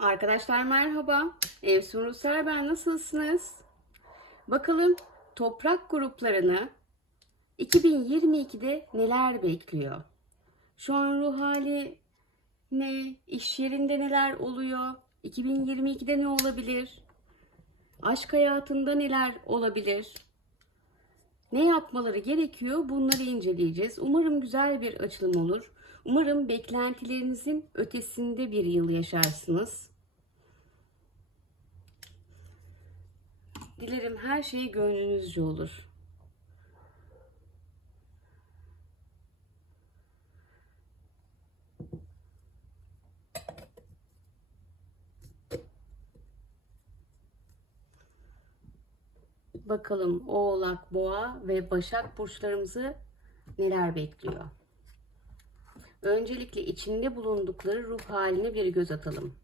Arkadaşlar merhaba. Evsun Ruslar ben nasılsınız? Bakalım toprak gruplarını 2022'de neler bekliyor? Şu an ruh hali ne? İş yerinde neler oluyor? 2022'de ne olabilir? Aşk hayatında neler olabilir? Ne yapmaları gerekiyor? Bunları inceleyeceğiz. Umarım güzel bir açılım olur. Umarım beklentilerinizin ötesinde bir yıl yaşarsınız. Dilerim her şey gönlünüzce olur. Bakalım Oğlak, Boğa ve Başak burçlarımızı neler bekliyor. Öncelikle içinde bulundukları ruh haline bir göz atalım.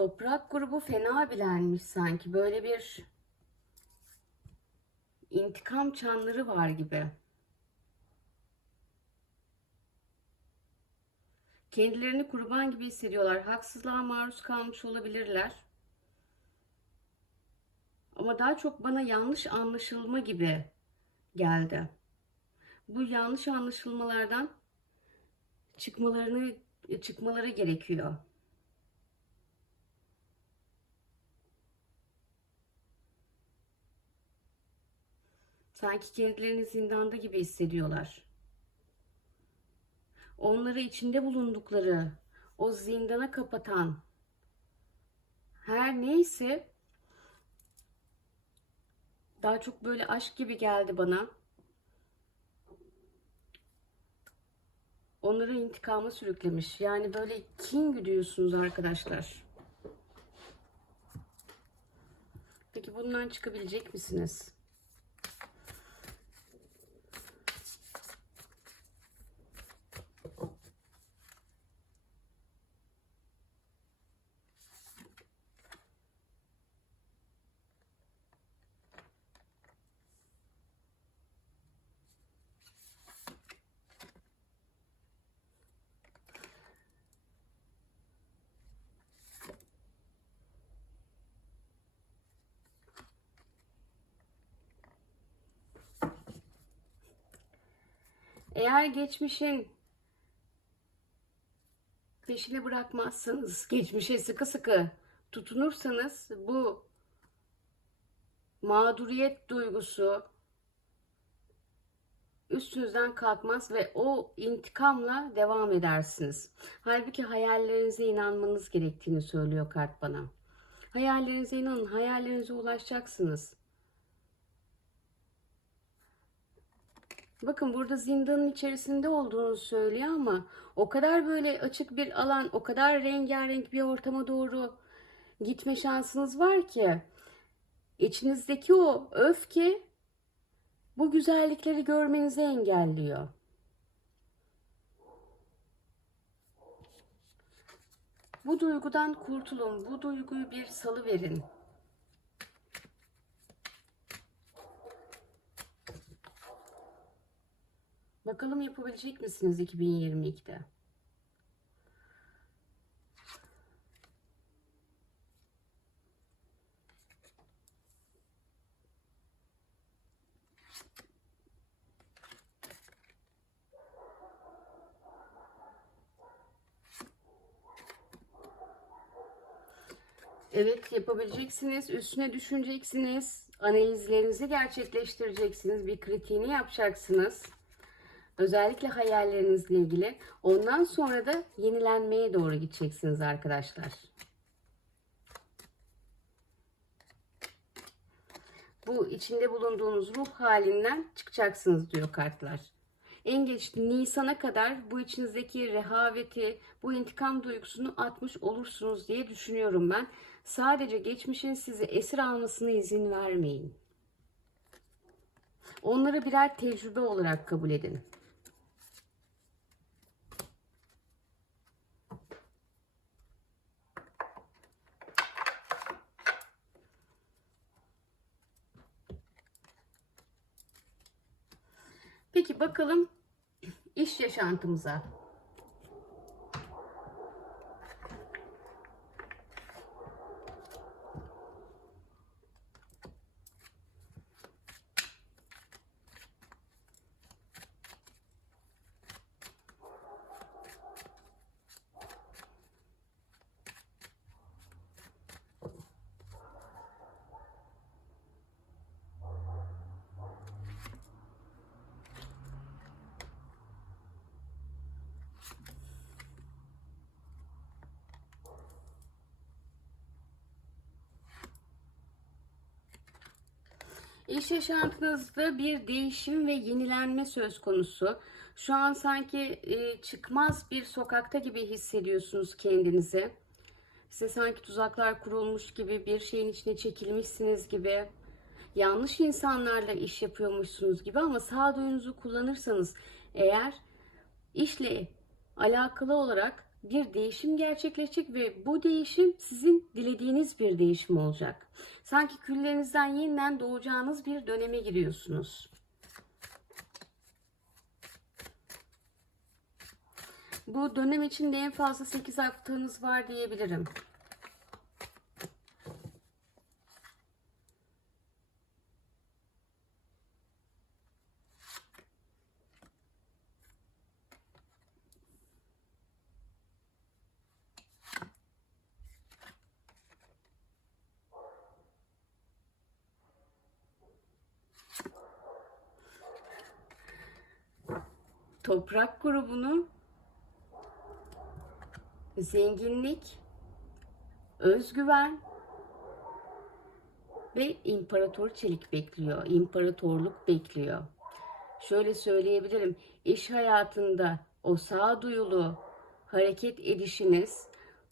Toprak grubu fena bilenmiş sanki. Böyle bir intikam çanları var gibi. Kendilerini kurban gibi hissediyorlar. Haksızlığa maruz kalmış olabilirler. Ama daha çok bana yanlış anlaşılma gibi geldi. Bu yanlış anlaşılmalardan çıkmalarını çıkmaları gerekiyor. Sanki kendilerini zindanda gibi hissediyorlar. Onları içinde bulundukları o zindana kapatan her neyse daha çok böyle aşk gibi geldi bana. Onları intikama sürüklemiş. Yani böyle kin güdüyorsunuz arkadaşlar. Peki bundan çıkabilecek misiniz? Eğer geçmişin peşini bırakmazsanız, geçmişe sıkı sıkı tutunursanız bu mağduriyet duygusu üstünüzden kalkmaz ve o intikamla devam edersiniz. Halbuki hayallerinize inanmanız gerektiğini söylüyor kart bana. Hayallerinize inanın, hayallerinize ulaşacaksınız. Bakın burada zindanın içerisinde olduğunu söylüyor ama o kadar böyle açık bir alan, o kadar rengarenk bir ortama doğru gitme şansınız var ki içinizdeki o öfke bu güzellikleri görmenizi engelliyor. Bu duygudan kurtulun, bu duyguyu bir salı verin. Bakalım yapabilecek misiniz 2022'de? Evet yapabileceksiniz. Üstüne düşüneceksiniz. Analizlerinizi gerçekleştireceksiniz. Bir kritiğini yapacaksınız. Özellikle hayallerinizle ilgili. Ondan sonra da yenilenmeye doğru gideceksiniz arkadaşlar. bu içinde bulunduğunuz ruh halinden çıkacaksınız diyor kartlar. En geç Nisan'a kadar bu içinizdeki rehaveti, bu intikam duygusunu atmış olursunuz diye düşünüyorum ben. Sadece geçmişin sizi esir almasına izin vermeyin. Onları birer tecrübe olarak kabul edin. Peki bakalım iş yaşantımıza. İş yaşantınızda bir değişim ve yenilenme söz konusu. Şu an sanki e, çıkmaz bir sokakta gibi hissediyorsunuz kendinizi. Size sanki tuzaklar kurulmuş gibi, bir şeyin içine çekilmişsiniz gibi. Yanlış insanlarla iş yapıyormuşsunuz gibi ama sağduyunuzu kullanırsanız eğer işle alakalı olarak bir değişim gerçekleşecek ve bu değişim sizin dilediğiniz bir değişim olacak. Sanki küllerinizden yeniden doğacağınız bir döneme giriyorsunuz. Bu dönem içinde en fazla 8 haftanız var diyebilirim. Toprak grubunu zenginlik, özgüven ve imparatorçelik bekliyor. İmparatorluk bekliyor. Şöyle söyleyebilirim. İş hayatında o sağduyulu hareket edişiniz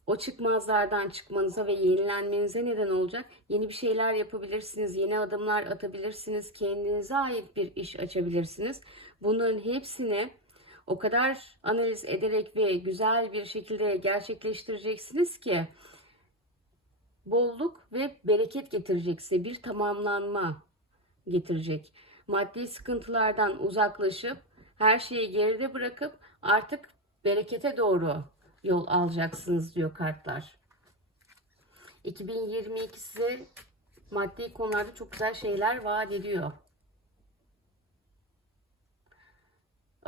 o çıkmazlardan çıkmanıza ve yenilenmenize neden olacak. Yeni bir şeyler yapabilirsiniz, yeni adımlar atabilirsiniz, kendinize ait bir iş açabilirsiniz. Bunların hepsini o kadar analiz ederek ve güzel bir şekilde gerçekleştireceksiniz ki bolluk ve bereket getirecek size bir tamamlanma getirecek. Maddi sıkıntılardan uzaklaşıp her şeyi geride bırakıp artık berekete doğru yol alacaksınız diyor kartlar. 2022 size maddi konularda çok güzel şeyler vaat ediyor.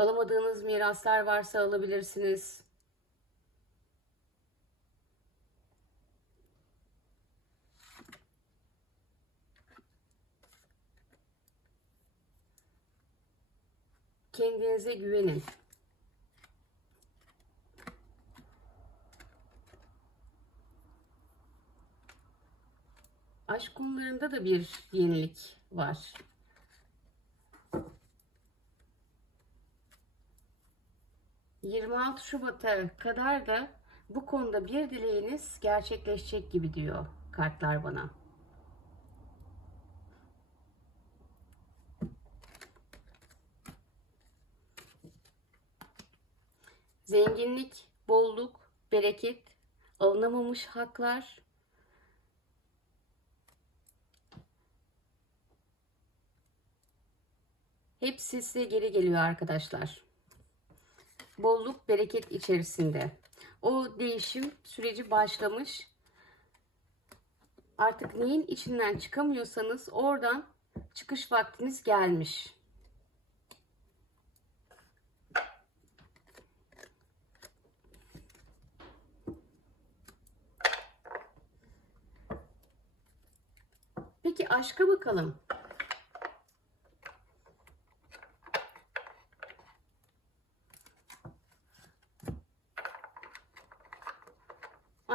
Alamadığınız miraslar varsa alabilirsiniz. Kendinize güvenin. Aşk konularında da bir yenilik var. ...26 Şubat'a kadar da bu konuda bir dileğiniz gerçekleşecek gibi diyor kartlar bana. Zenginlik, bolluk, bereket, alınamamış haklar, Hepsi size geri geliyor arkadaşlar. Bolluk, bereket içerisinde. O değişim süreci başlamış. Artık neyin içinden çıkamıyorsanız oradan çıkış vaktiniz gelmiş. Peki aşka bakalım.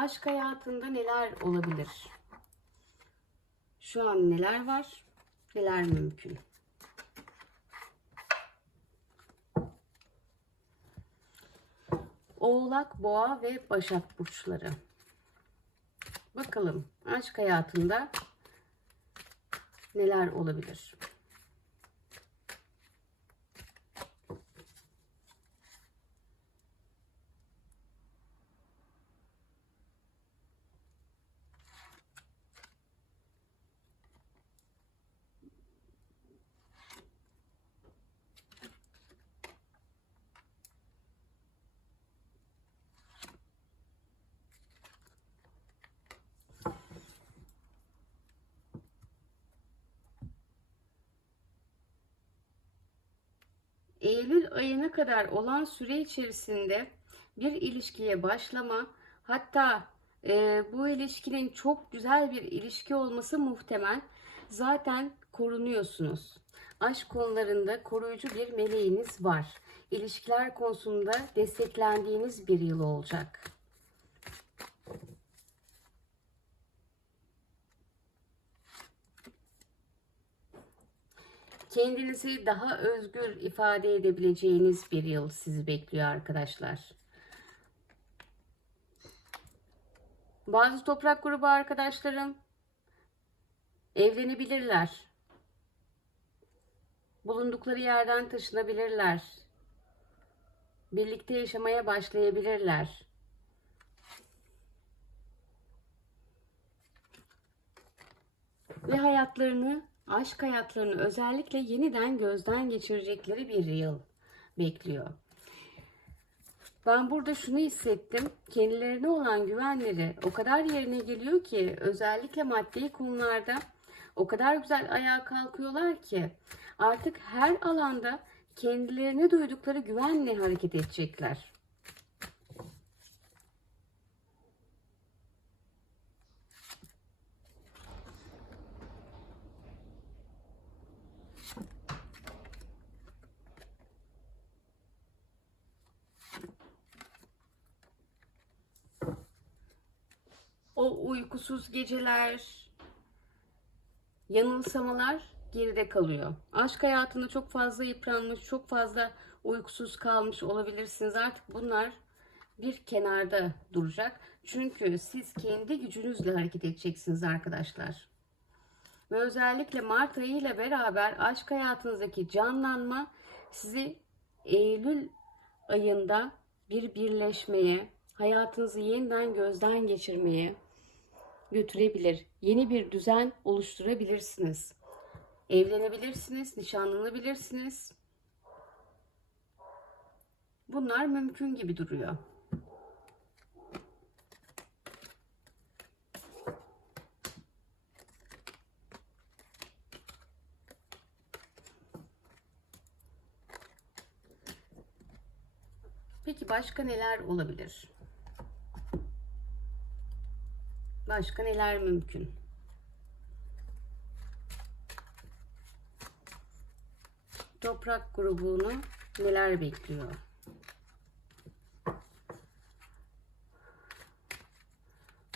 Aşk hayatında neler olabilir? Şu an neler var? neler mümkün? Oğlak, Boğa ve Başak burçları. Bakalım aşk hayatında neler olabilir? Eylül ayına kadar olan süre içerisinde bir ilişkiye başlama, hatta e, bu ilişkinin çok güzel bir ilişki olması muhtemel. Zaten korunuyorsunuz. Aşk konularında koruyucu bir meleğiniz var. İlişkiler konusunda desteklendiğiniz bir yıl olacak. Kendinizi daha özgür ifade edebileceğiniz bir yıl sizi bekliyor arkadaşlar. Bazı toprak grubu arkadaşlarım evlenebilirler. Bulundukları yerden taşınabilirler. Birlikte yaşamaya başlayabilirler. Ve hayatlarını aşk hayatlarını özellikle yeniden gözden geçirecekleri bir yıl bekliyor. Ben burada şunu hissettim. Kendilerine olan güvenleri o kadar yerine geliyor ki özellikle maddi konularda o kadar güzel ayağa kalkıyorlar ki artık her alanda kendilerine duydukları güvenle hareket edecekler. O uykusuz geceler, yanılsamalar geride kalıyor. Aşk hayatında çok fazla yıpranmış, çok fazla uykusuz kalmış olabilirsiniz. Artık bunlar bir kenarda duracak. Çünkü siz kendi gücünüzle hareket edeceksiniz arkadaşlar. Ve özellikle Mart ayı ile beraber aşk hayatınızdaki canlanma sizi Eylül ayında bir birleşmeye, hayatınızı yeniden gözden geçirmeye, götürebilir. Yeni bir düzen oluşturabilirsiniz. Evlenebilirsiniz, nişanlanabilirsiniz. Bunlar mümkün gibi duruyor. Peki başka neler olabilir? Başka neler mümkün? Toprak grubunu neler bekliyor?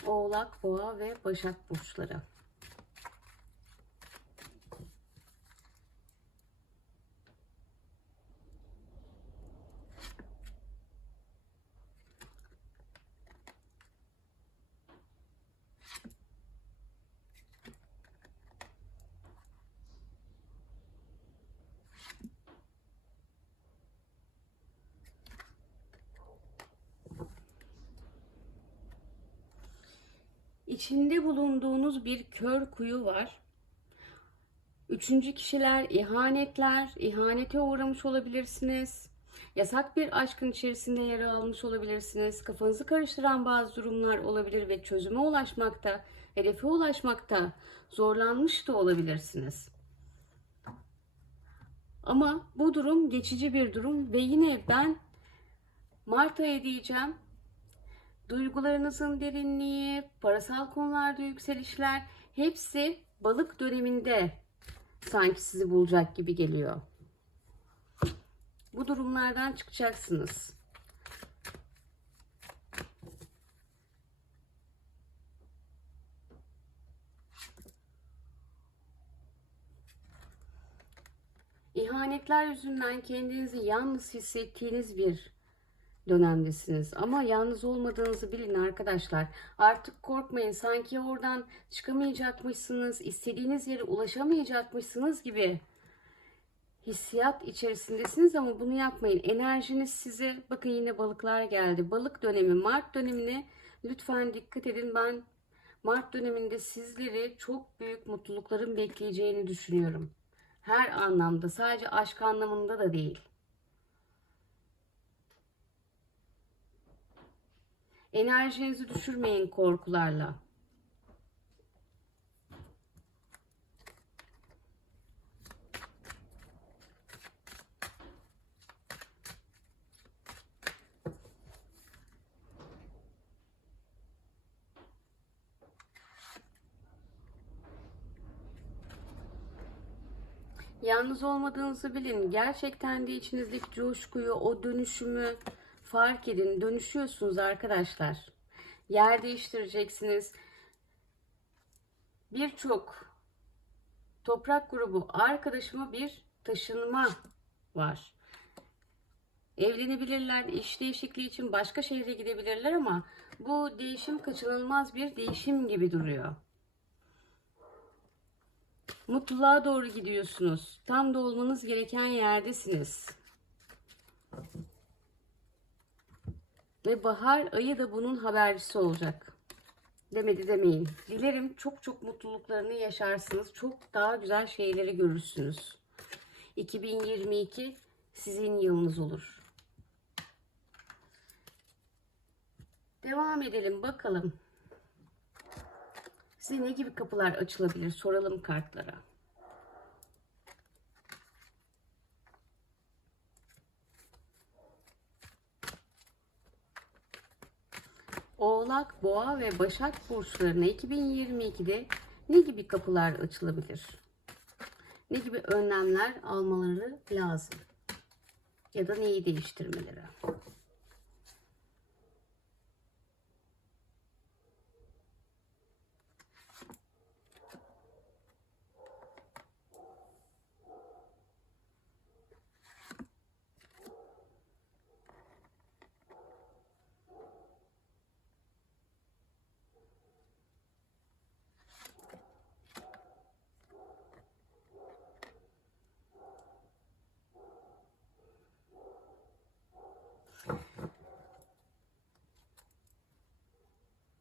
Oğlak, Boğa ve Başak burçları. İçinde bulunduğunuz bir kör kuyu var. Üçüncü kişiler, ihanetler, ihanete uğramış olabilirsiniz. Yasak bir aşkın içerisinde yer almış olabilirsiniz. Kafanızı karıştıran bazı durumlar olabilir ve çözüme ulaşmakta, hedefe ulaşmakta zorlanmış da olabilirsiniz. Ama bu durum geçici bir durum ve yine ben Mart ayı diyeceğim duygularınızın derinliği, parasal konularda yükselişler hepsi balık döneminde sanki sizi bulacak gibi geliyor. Bu durumlardan çıkacaksınız. İhanetler yüzünden kendinizi yalnız hissettiğiniz bir dönemdesiniz. Ama yalnız olmadığınızı bilin arkadaşlar. Artık korkmayın. Sanki oradan çıkamayacakmışsınız, istediğiniz yere ulaşamayacakmışsınız gibi hissiyat içerisindesiniz ama bunu yapmayın. Enerjiniz size bakın yine balıklar geldi. Balık dönemi, Mart dönemine lütfen dikkat edin. Ben Mart döneminde sizleri çok büyük mutlulukların bekleyeceğini düşünüyorum. Her anlamda, sadece aşk anlamında da değil. Enerjinizi düşürmeyin korkularla. Yalnız olmadığınızı bilin. Gerçekten de içinizdeki coşkuyu, o dönüşümü fark edin. Dönüşüyorsunuz arkadaşlar. Yer değiştireceksiniz. Birçok toprak grubu arkadaşıma bir taşınma var. Evlenebilirler, iş değişikliği için başka şehre gidebilirler ama bu değişim kaçınılmaz bir değişim gibi duruyor. Mutluluğa doğru gidiyorsunuz. Tam da olmanız gereken yerdesiniz. Ve bahar ayı da bunun habercisi olacak. Demedi demeyin. Dilerim çok çok mutluluklarını yaşarsınız. Çok daha güzel şeyleri görürsünüz. 2022 sizin yılınız olur. Devam edelim bakalım. Size ne gibi kapılar açılabilir soralım kartlara. Oğlak, Boğa ve Başak burçlarına 2022'de ne gibi kapılar açılabilir? Ne gibi önlemler almaları lazım? Ya da neyi değiştirmeleri?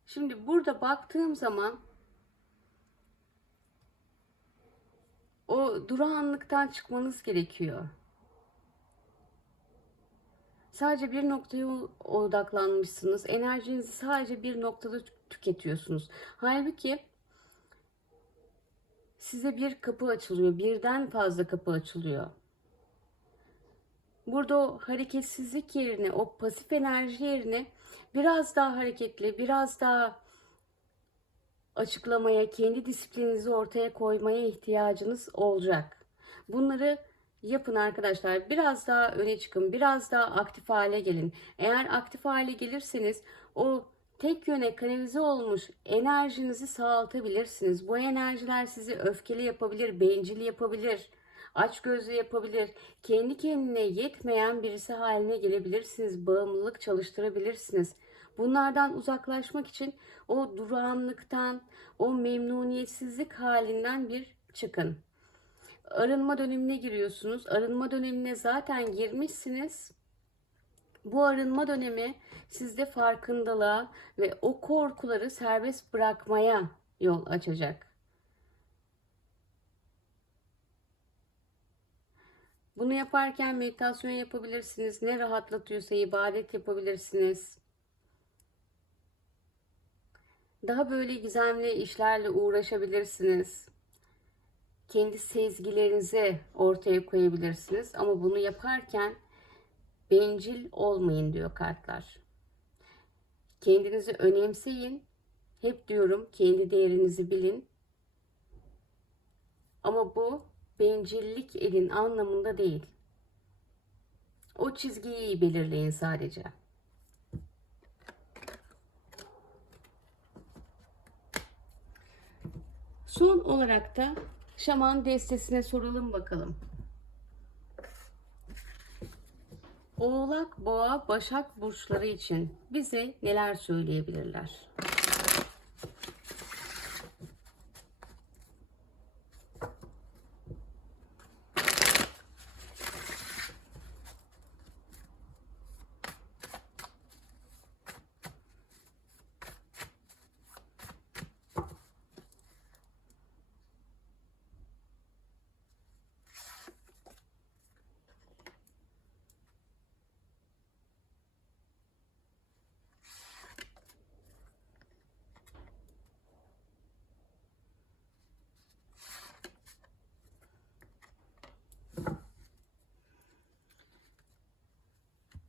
Şimdi burada baktığım zaman o durağanlıktan çıkmanız gerekiyor. Sadece bir noktaya odaklanmışsınız. Enerjinizi sadece bir noktada tüketiyorsunuz. Halbuki size bir kapı açılıyor. Birden fazla kapı açılıyor. Burada o hareketsizlik yerine, o pasif enerji yerine biraz daha hareketli, biraz daha açıklamaya, kendi disiplininizi ortaya koymaya ihtiyacınız olacak. Bunları yapın arkadaşlar. Biraz daha öne çıkın, biraz daha aktif hale gelin. Eğer aktif hale gelirseniz o tek yöne kanalize olmuş enerjinizi sağaltabilirsiniz. Bu enerjiler sizi öfkeli yapabilir, bencil yapabilir aç gözlü yapabilir. Kendi kendine yetmeyen birisi haline gelebilirsiniz. Bağımlılık çalıştırabilirsiniz. Bunlardan uzaklaşmak için o durağanlıktan, o memnuniyetsizlik halinden bir çıkın. Arınma dönemine giriyorsunuz. Arınma dönemine zaten girmişsiniz. Bu arınma dönemi sizde farkındalığa ve o korkuları serbest bırakmaya yol açacak. Bunu yaparken meditasyon yapabilirsiniz. Ne rahatlatıyorsa ibadet yapabilirsiniz. Daha böyle gizemli işlerle uğraşabilirsiniz. Kendi sezgilerinizi ortaya koyabilirsiniz. Ama bunu yaparken bencil olmayın diyor kartlar. Kendinizi önemseyin. Hep diyorum kendi değerinizi bilin. Ama bu bencillik edin anlamında değil. O çizgiyi belirleyin sadece. Son olarak da şaman destesine soralım bakalım. Oğlak, Boğa, Başak burçları için bize neler söyleyebilirler?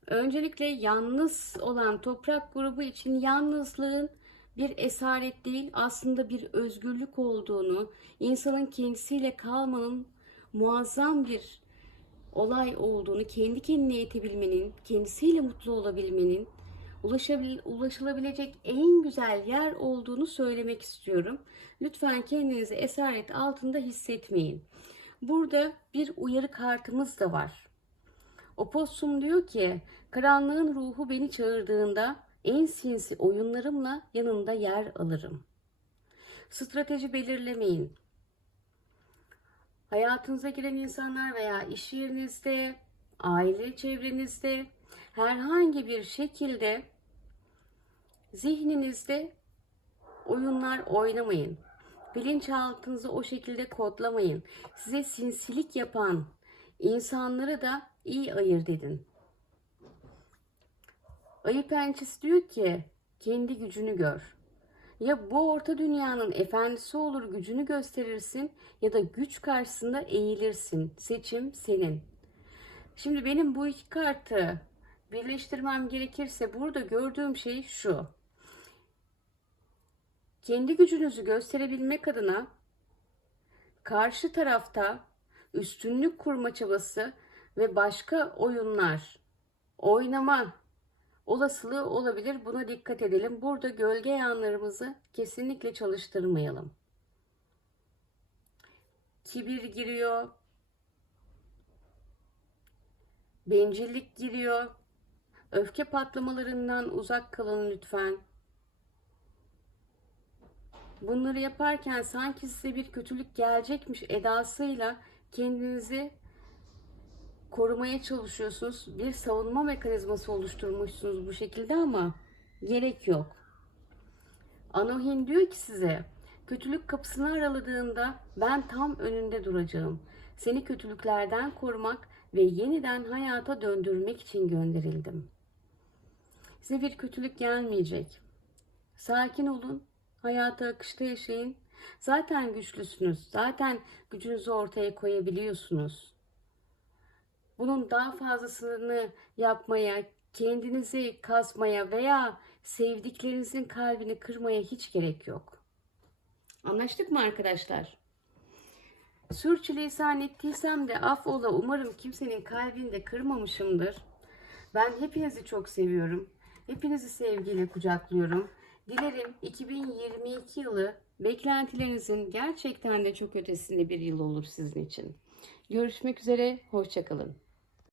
Öncelikle yalnız olan toprak grubu için yalnızlığın bir esaret değil aslında bir özgürlük olduğunu, insanın kendisiyle kalmanın muazzam bir olay olduğunu, kendi kendine yetebilmenin, kendisiyle mutlu olabilmenin, ulaşabil, ulaşılabilecek en güzel yer olduğunu söylemek istiyorum. Lütfen kendinizi esaret altında hissetmeyin. Burada bir uyarı kartımız da var. Opossum diyor ki, karanlığın ruhu beni çağırdığında en sinsi oyunlarımla yanında yer alırım. Strateji belirlemeyin. Hayatınıza giren insanlar veya iş yerinizde, aile çevrenizde herhangi bir şekilde zihninizde oyunlar oynamayın. Bilinçaltınızı o şekilde kodlamayın. Size sinsilik yapan insanları da iyi ayırt edin. Ayı pençesi diyor ki kendi gücünü gör. Ya bu orta dünyanın efendisi olur gücünü gösterirsin ya da güç karşısında eğilirsin. Seçim senin. Şimdi benim bu iki kartı birleştirmem gerekirse burada gördüğüm şey şu. Kendi gücünüzü gösterebilmek adına karşı tarafta üstünlük kurma çabası ve başka oyunlar oynama olasılığı olabilir. Buna dikkat edelim. Burada gölge yanlarımızı kesinlikle çalıştırmayalım. Kibir giriyor. Bencillik giriyor. Öfke patlamalarından uzak kalın lütfen. Bunları yaparken sanki size bir kötülük gelecekmiş edasıyla kendinizi korumaya çalışıyorsunuz. Bir savunma mekanizması oluşturmuşsunuz bu şekilde ama gerek yok. Anohin diyor ki size kötülük kapısını araladığında ben tam önünde duracağım. Seni kötülüklerden korumak ve yeniden hayata döndürmek için gönderildim. Size bir kötülük gelmeyecek. Sakin olun. Hayatı akışta yaşayın. Zaten güçlüsünüz. Zaten gücünüzü ortaya koyabiliyorsunuz. Bunun daha fazlasını yapmaya, kendinizi kasmaya veya sevdiklerinizin kalbini kırmaya hiç gerek yok. Anlaştık mı arkadaşlar? Sürçülisan ettiysem de affola umarım kimsenin kalbini de kırmamışımdır. Ben hepinizi çok seviyorum. Hepinizi sevgiyle kucaklıyorum. Dilerim 2022 yılı beklentilerinizin gerçekten de çok ötesinde bir yıl olur sizin için. Görüşmek üzere, hoşçakalın.